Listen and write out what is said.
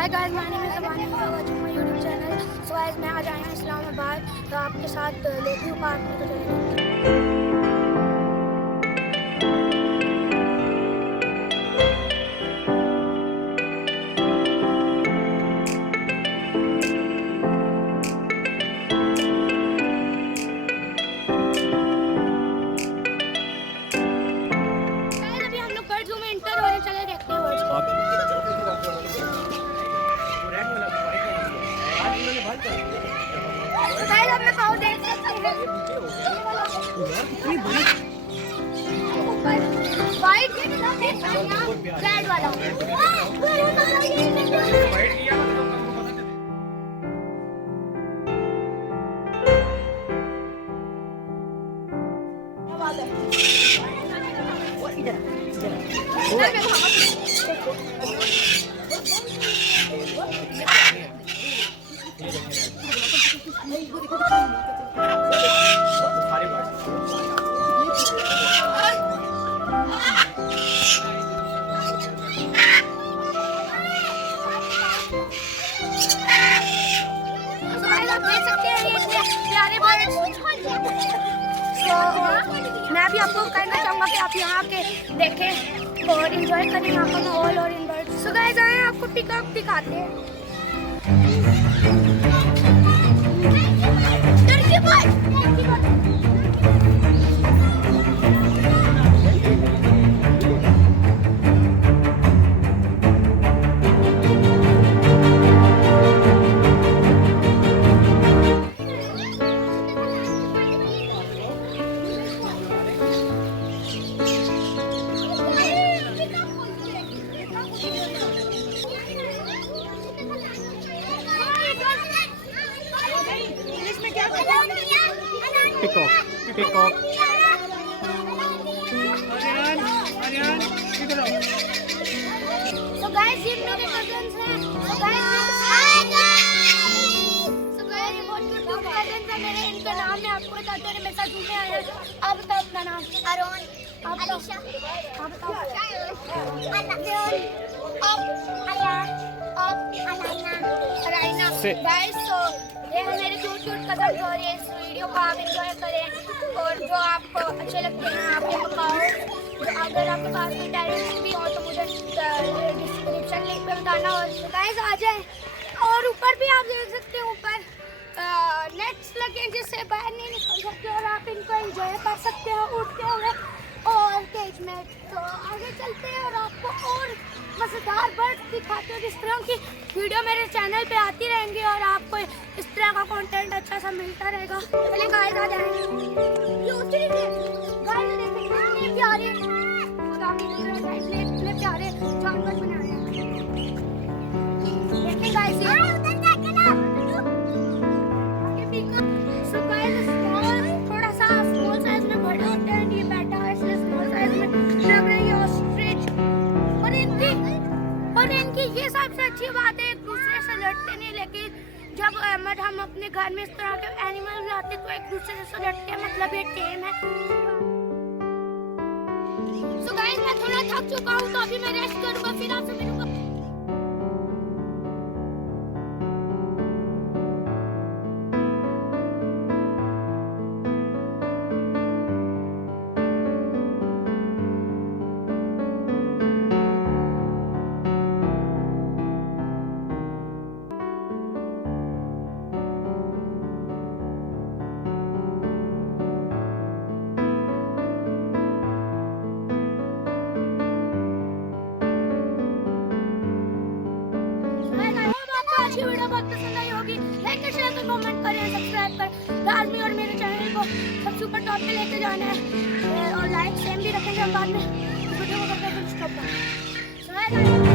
Hi guys, my name is Aban and you are watching my YouTube channel. So guys, मैं आज आया हूँ इस्लामाबाद, तो आपके साथ लेती हूँ पार्क में। तो चलिए। गाइस, अभी हम लोग बर्ड ज़ू में इंटर हो रहे हैं। चले देखते हैं बर्ड्स को। गाइस, आप मैं पाँव देख सकते हैं। वाइट रेड वाला। मैं भी आपको कहना चाहूँगा कि आप यहाँ के देखें और एंजॉय करें यहाँ पर माहौल और इन बर्ड्स। सो गाइस, आए आपको पिकअप दिखाते हैं। Pick up. So guys, ये मेरे cousins हैं। So guys, ये बहुत cute cousins हैं मेरे। इनका नाम मैं आपको बताता हूँ। मेरे साथ जुड़े आए हैं। आप बताओ अपना नाम। अरोन, अलीशा, आप बताओ। अलाइना। Guys, so ये है मेरे क्यूट कजन और ये इस वीडियो को आप एंजॉय करें और जो आपको अच्छे लगते हैं आप ये बताओ। तो अगर आपके पास कोई टैलेंट भी हो तो मुझे डिस्क्रिप्शन लिंक पे बताना। और गाइस आ जाए। और ऊपर भी आप देख सकते हैं, ऊपर नेट्स लगे जिससे बाहर नहीं निकल सकते और आप इनको एंजॉय कर सकते हो उड़ते हुए और केज में। तो आगे चलते हैं और आपको और मज़ेदार बर्ड्स दिखाते हैं। जिस तरह की वीडियो मेरे चैनल पे आती रहेंगी और आपको इस तरह का कंटेंट अच्छा सा मिलता रहेगा। चलिए गाइस आ जाएंगे। गाइस देखिए कितने प्यारे इतने प्यारे जानवर बनाए हैं। देखिए गाइस थोड़ा सा स्मॉल साइज में बड़े होते हैं। ये बैठा है इसलिए स्मॉल साइज में लग रही है ऑस्ट्रिच। और इनकी ये सबसे अच्छी बात है, एक दूसरे से लड़ते नहीं। लेकिन जब हम अपने घर में इस तरह के एनिमल लाते तो एक दूसरे से लड़ते हैं, मतलब ये टेम है। सो गाइस, मैं थोड़ा थक चुका हूँ तो अभी मैं रेस्ट करूँगा, फिर आपसे मिलूंगा। अच्छी वीडियो बहुत पसंद आई होगी। लाइक कर, शेयर कर, कमेंट करें, सब्सक्राइब कर लाजमी और मेरे चैनल को सबसे ऊपर टॉप पे लेके जाना है। और लाइक सेम भी रखेंगे हम बाद में वीडियो को करके स्टॉप करें।